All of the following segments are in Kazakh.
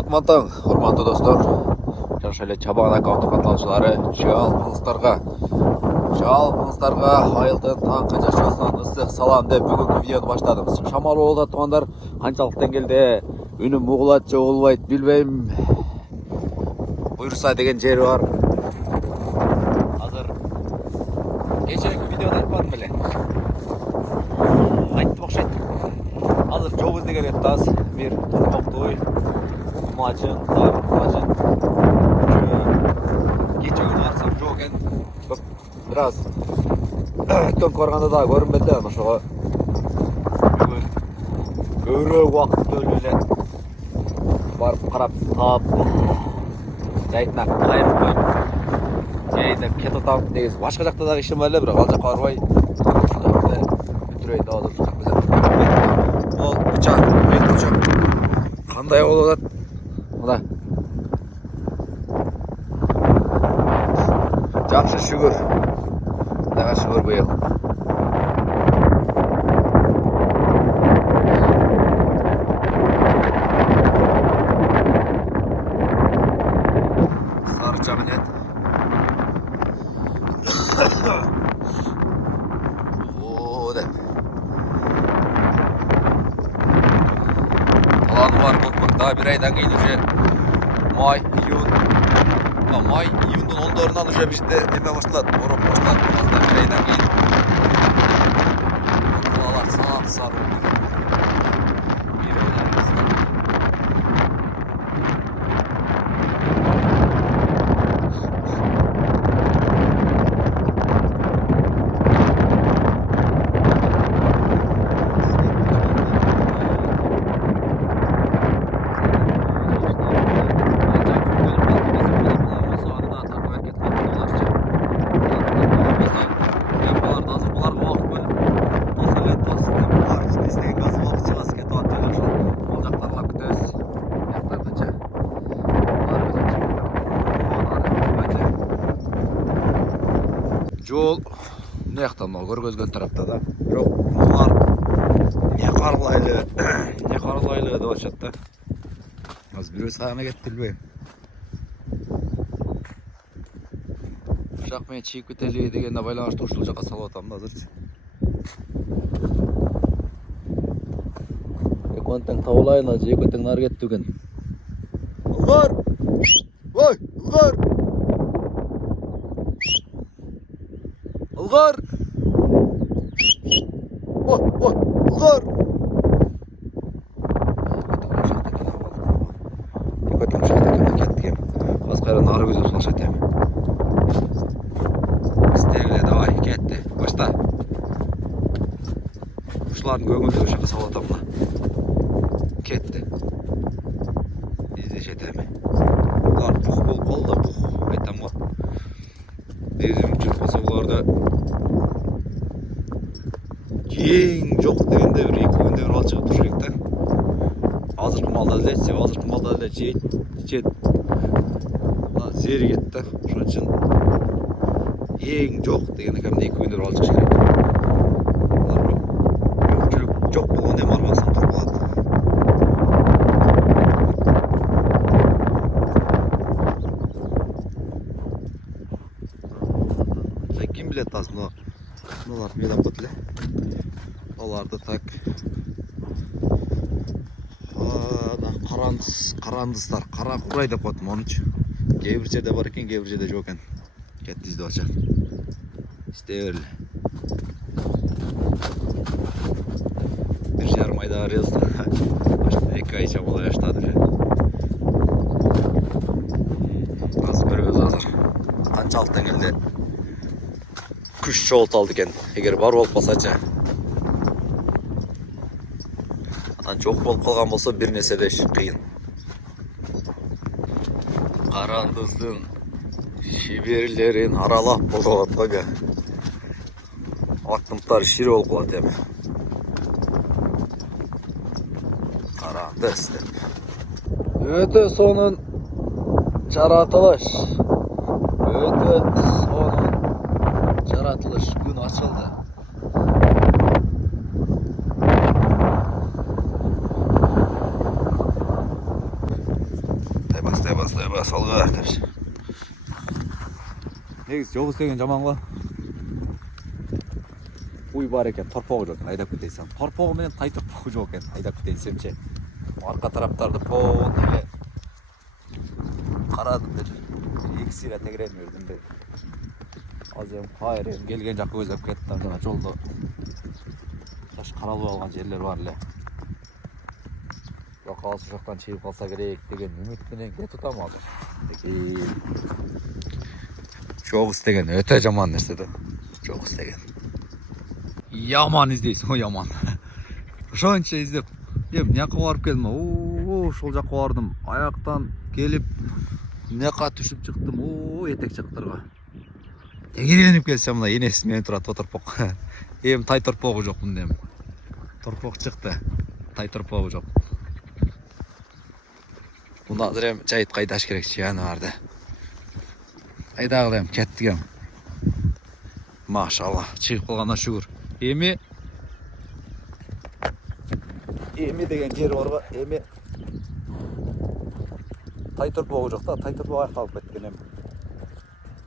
Кутман таң, урмандуу достор. Жаша эле Чабан аккаунт катталуучулары, жалпыңыздарга айылдын таңкы жашоосунан ысык салам деп бүгүнкү видеону баштадым. Шамал болуп аткандар канчалык деңгээлде үнүм угулат же угулбайт билбейм. Буйрса деген жери бар. Азыр кечээки видеодо айтпадым беле. Айттым окшойт. Азыр жол издеген аттас бир токтуй мажын, кече күнү атсам жок экен. Бир аз төңкө барганда да көрүнбөдү да, ошого бүгүн көбүрөөк убакыт бөлүп эле барып карап таап жайытына кайрып коюп кийин кетип атам. Негизи башка жакта дагы ишим бар эле, бирок ал жакка барбай бүтүрөйүн деп атып ол бычак кандай болуп атат мына. Жакшы шүгүр. Кудайга шүгүр быйыл. Сарыча менет. О, деп. План бар болмакта, бир айдан кийин уже май, июндун 10-дорунан уже бизде неме башталат, ороп башталат. Бир айдан кийин кулалар сап-сары. Жол мына жакта, мына көргөзгөн тарапта да. Бирок булар не карылайлы деп атышат да. Азыр бирөөсү каяка кетти билбейм. Ушак менен чийип кетели дегенде байланыштуу ушул жака салып атам да азырчы. Экөөнү тең табылайын, азыр экөө тең нары кетти экен. Улгар! Ой, улгар! Улгар! Ой, улгар! Экөтөң шакта кеттигем. Азыр кайра нары көзөп салышат эми. Стегле, давай, кетти. Башта. Ушулардын көңүлдүү ошо жака салып атам мына. Кетти. Издешет эми. Булар бух болуп калды, бух. Айтам го. Негизи мүмкүнчүлүк болсо буларды эң жок дегенде бир 2 күндө бир алып чыгып туруш керек да. Азыркы малда эле жейт. Зеригет да. Ошон үчүн эң жок дегенде кемде 2 күндө бир алып чыгыш керек. Мүмкүнчүлүк жок болгондо эми арбасынан туруп калат. Ким билет азыр мыналар мыйлап кет эле. Оларды так. Карандыздар, кара курай деп коет монучу. Кээ бир жерде бар экен, кээ бир жерде жок экен. Кетти издеп атышат. İstey berli. 1,5 ayda arıyoruz. Başta 2 ay çabalaya başladı. Az görüyoruz hazır. Kançalık dengelde kuş çoğult aldı eken. Eğer var olup basaca. Çok bol kalgan bolsa bir nese de kıyın. Karandыздың шиберлерин аралап болуп атпайбы. Аттымтар шир болуп калат эми. Карандыз деп. Өтө сонун жаратылыш. Күн ачылды. Бастай салға депші. Негіз жоғыз деген жаман ғой. Уй бар екен, торпоғы жоқ, айдап кетейсің. Торпоғы мен тай торпоғы жоқ екен, айдап кетейсемше. Арқа тараптарды поғын еле қарадым бер. Екі сира тегірем өрдім бер. Азем қайырем келген жаққа өзіп кеттім. Жана жолды таш қаралып алған жерлер бар еле. Қалсы жоқтан чейіп қалса керек деген үмітпенен кет тұтам алды. Жоқ істеген өте жаман нәрсе да. Жоқ істеген. Яман іздейсің, яман. Шонша іздеп, мыняққа барып келдім. Шол жаққа бардым. Аяқтан келіп, мыняққа түшіп шықтым. Етек жақтарға. Тегереніп келсем, мына енесі мен тұрады торпоқ. Тай торпоғы жоқ мұндем. Торпоқ шықты. Тай торпоғы жоқ. Бұны азыр жайып қайдаш керек жияны барды. Айдағылайым, кеттігем. Машалла, шығып қалғана шүгір. Эми деген жер бар ба? Эми тай торпоғы жоқ та, тай торпоғы аяқталып кеткен ем.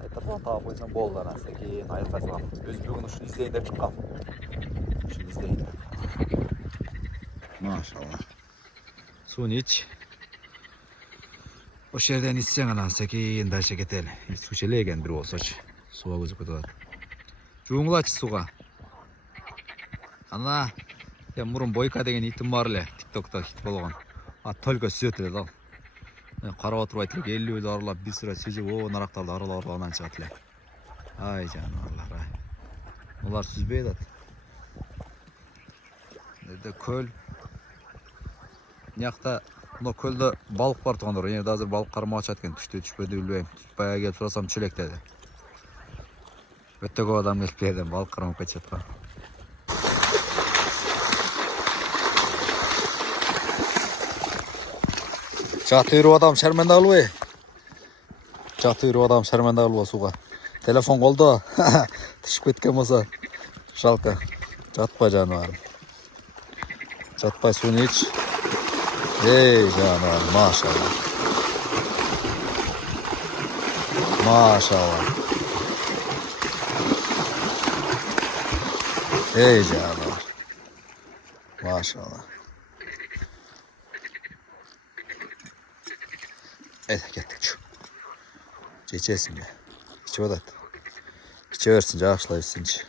Тай торпоғы тауып қойсам болды анасы кейін аяқтасам. Өз бүгін үшін іздейін деп шыққам. Үшін іздейін деп. Машалла. Суын іч. Ош жерден ітсең анасы кейін дальше кетелі. Сучелеген бір болсач. Суға көзіп кетеді. Жуыңғылачы суға. Ана, мұрын бойка деген итім бар ле, тиктокта хит болған. Только сөт ле дал. Қарап отырып айтылық, 50 өзі арылап, бір сұра сөзіп, нарақталды арылап арылағынан шығат ле. Ай жануарлар, ай. Олар сүзбейді ат. Көл. Неяқта, мұна көлді балық бар тұғандар. Енді азыр балық қарма açаткен, түшті түшпеді үлбейм. Бая келіп сұрасам чөлек деді. Өтті көп адам келіп бердім, балық қармап кетшеткен. Жаты үйріп адам шәрменді алуы. Жаты үйріп адам шәрменді алуы суға. Телефон қолды. Түшіп кеткен болса. Жалқа. Жатпай жануарым. Жатпай суын іч. Ей жануарым, машалла. Машалла. Ей жануар. Машалла. Кеттік чу. Жечесің бе. İçe odat. İçe versin, жақшылай берсінші.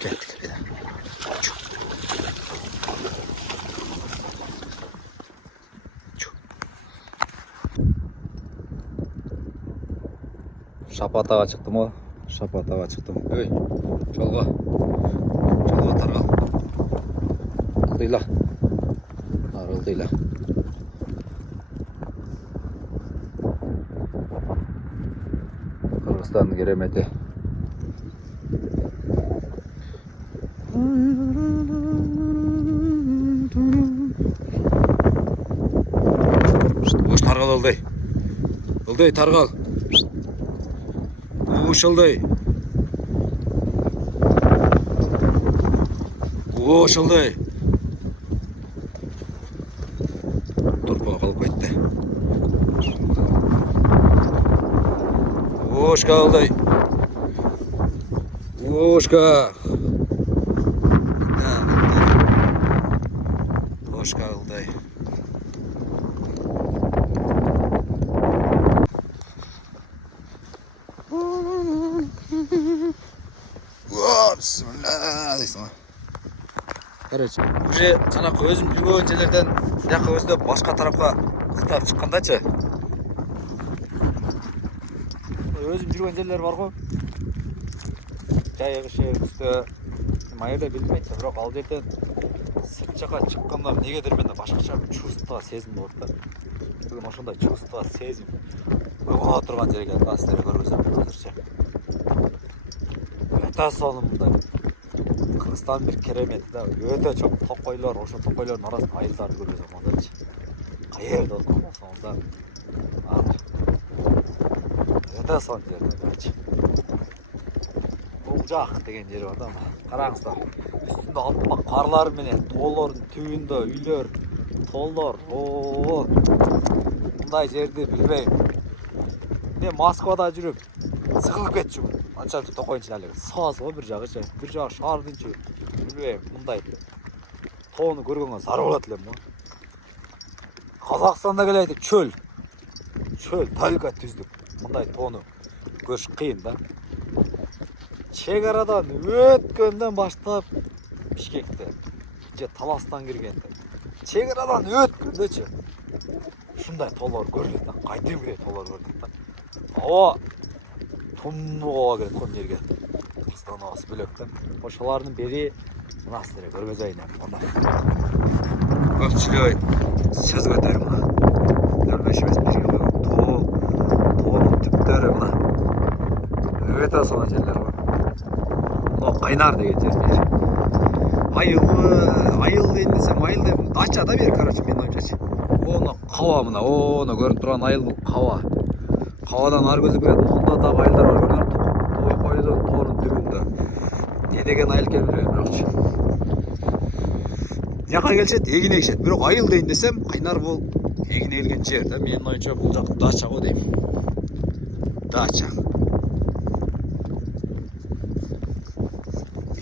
Kеттік bir de. Шапатаға шықтым ғой. Шапатаға шықтым. Өй, жолға. Жолға тарғал. Ылдыйла. Ылдыйла. Қырғызстанның кереметі. Ош тарғал ылдай. Ылдай тарғал. Ошылдай. Ошылдай. Торпаға қалып кетті. Ошқа алдай. Ошқа. Ошқа алдай. Bismillah дейсің. Короче, уже жаңағы өзім жүрген жерлерден жаққа өзді башқа тарапқа ықтап шыққандачы. Өзім жүрген жерлер бар ғой. Жайық іші, үсті. Майырда білмейді, бірақ ал жерден сырт жаққа шыққанда негедір менде башқаша чувство, сезім болды да. Бүгін ошондай чувство, сезім. Оға тұрған жерге сіздерге көргізем қазірше. Өте сонымда. Қырғызстан бір кереметі да. Өте çok тоқойлар, ошо тоқойлардың арасында айылдарды көргізем ондайчы. Қайерде отырған болсаңыздар. Өте сон жерде. Жак деген жери бар да. Караңыздар. Üstünde appak karlar menen, тоолордун түбүндө үйлөр, тоолор. Мындай жерди билбейм. Мен Москвада жүрүп, сыгылып кетчүмүн. Анчалык токойнчу эле. Саз го бир жагычы. Бир жагы шаардынчы. Билбейм, мындай. Тоону көргөнгө зар болот элем го. Казакстанда келет чөл. Чөл, тайга түздүк. Мындай тоону көрүш кыйын да. Чек арадан өткөндөн баштап Бишкекте же Таластан киргенде чек арадан өткөндөчү ушундай тоолор көрүнөт да, кайдымгыдай тоолор көрүнөт да. Аба тумнуга келет кон жерге. Астанабыз бөлөк да. Ошолордун бири мынасыздар көргөзөйүн деп. Көпчүлүк сөз көтөрүм. Нөлбөш эмес бирге койгон тоонун түптөрү мына. Өтө сонун жерлер бар. Кайнар деген жер бер. Айыл дейин десем, айыл деп дача да бер, короче, менин оюмчачы. Оны каба мына, оны көрүнүп турган айыл бул каба. Кабадан ар көзү көрөт, монда дагы айылдар бар, көрүнүп тур. Той койдон тоонун түбүндө. Не деген айыл экен билбейм, бирокчу. Жака келишет, эгин эгишет. Бирок айыл дейин десем, кайнар бул эгин эгилген жер да. Менин оюмча бул жак дача го дейм. Дача.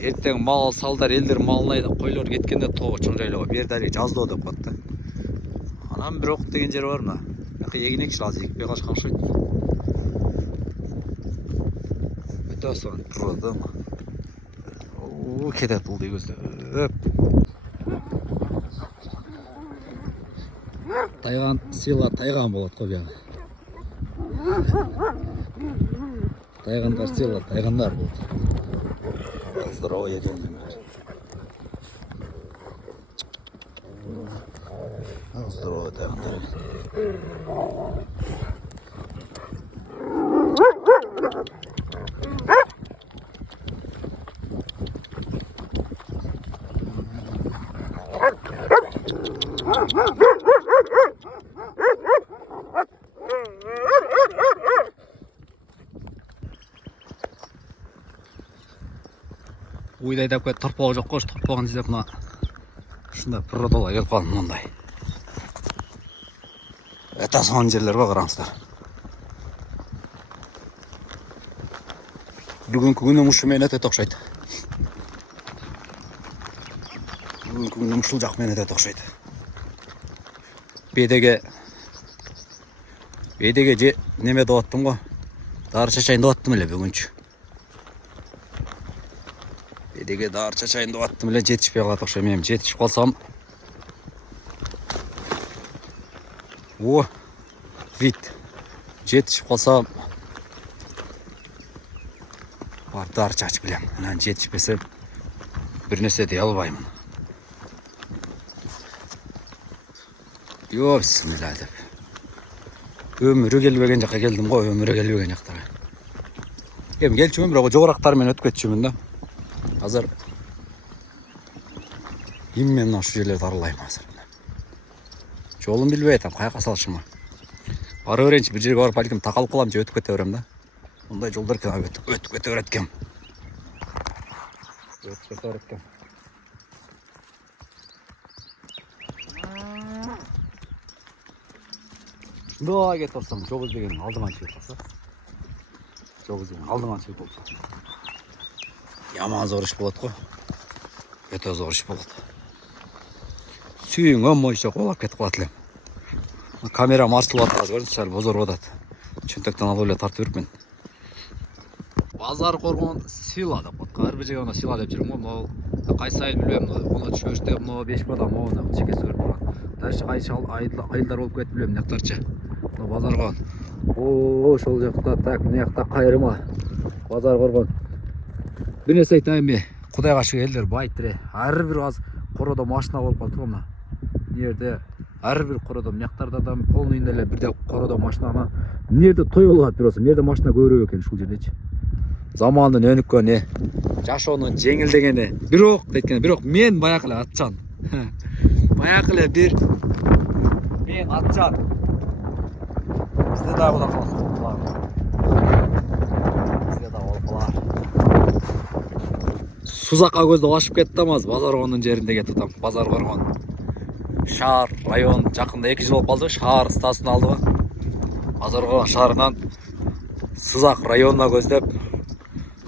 Эртең мал салдар, элдер малын айдап койлор кеткенде тоо чоң жайлоого бер дали жаздоо деп коет да. Анан бирок деген жер бар мына. Бияка эгин экчил азыр экпей калышка окшойт. Өтө сонун природа. Кетет бул көздөп. Тайган сыйла тайган болот го бияка. Тайгандар сыйла тайгандар болот. Здорово, екен. Здорово, тайгандар. Уйдай деп коет, торпого жок го, торпогун издеп мына ушундай природалар келип калдым мындай. Өтө сонун жерлер го, караңыздар. Бүгүнкү күнүм ушу менен өтө окшойт. Бүгүнкү күнүм ушул жак менен өтө окшойт. Бедеге же неме деп аттым го. Дары чачайын деп аттым эле бүгүнчү. Бедеге дары чачайын деп аттым эле, жетишпей калат окшойт. Мен жетишип калсам вид. Жетишип калсам бар дары чачып билем. Анан жетишпесем бир нерсе дей албаймын. Бисмилlah деп. Өмүрү келбеген жакка келдим го, өмүрү келбеген жактага. Эми келчүмүн, бирок жогорактар менен өтүп кетчүмүн да. Азыр именно ушу жерлерди аралайм азыр. Жолун билбей атам, каяка салышымы. Бара берейинчи, бир жерге барып балким такалып калам же өтүп кете берем да. Мындай жолдор экен, өтүп кете берет экен. Ушундай кетип барсам, жол избеген алдыңан чыгып калса. Жол избеген алдыңан чыгып калса. Яман зор иш болот го. Өтө зор иш болот. Сүйүң өммөйчө колап кетип калат элем. Камерам артылып атат, көрдүңүз, сәл бозоруп атат. Чөнтөктөн алып эле тартып жүрүпмүн. Базар коргон сила деп коет. Ар бир жерге аны сила деп жүрүм го. Могу кайсы айыл билбейм, оны чөштө, могу 5 бадам, могу чекеси көрүп турат. Дальше кайсы айылдар болуп кетти билбейм, жактарчы. Базар коргон. Ошол жакта так, мына жакта кайрыма. Базар коргон. Bir nesi aytayım be, Kudayga şu eller baytire. Her bir az koroda maşına olup kaldı mı? Nerede? Her bir koroda, miyaktarda da polnu inderler bir de koroda maşına. Nerede toy olup bir olsun, nerede maşına görüyor eken şu жерде. Zamanın önükköne, жашоонун жеңилдегени, бирок дейткени, бирок мен баягы эле атчан. Баягы эле бир мен атчан. Бизде дагы калат. Бизде дагы болуп калат. Сузакка көздөп ашып кетти амаз. Базар Коргондун жеринде кетип атам. Базар Коргон. Шаар, район жакында 2 жыл болуп калды. Шаар статусун алдыбы. Базар Коргон шаарынан Сызак районуна көздөп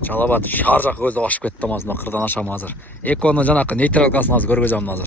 Жалал Абад шаар жакка көздөп ашып кетти амаз. Мына кырдан ашам азыр. Эконун жанакы нейтралкасын азыр көргөзөм азыр.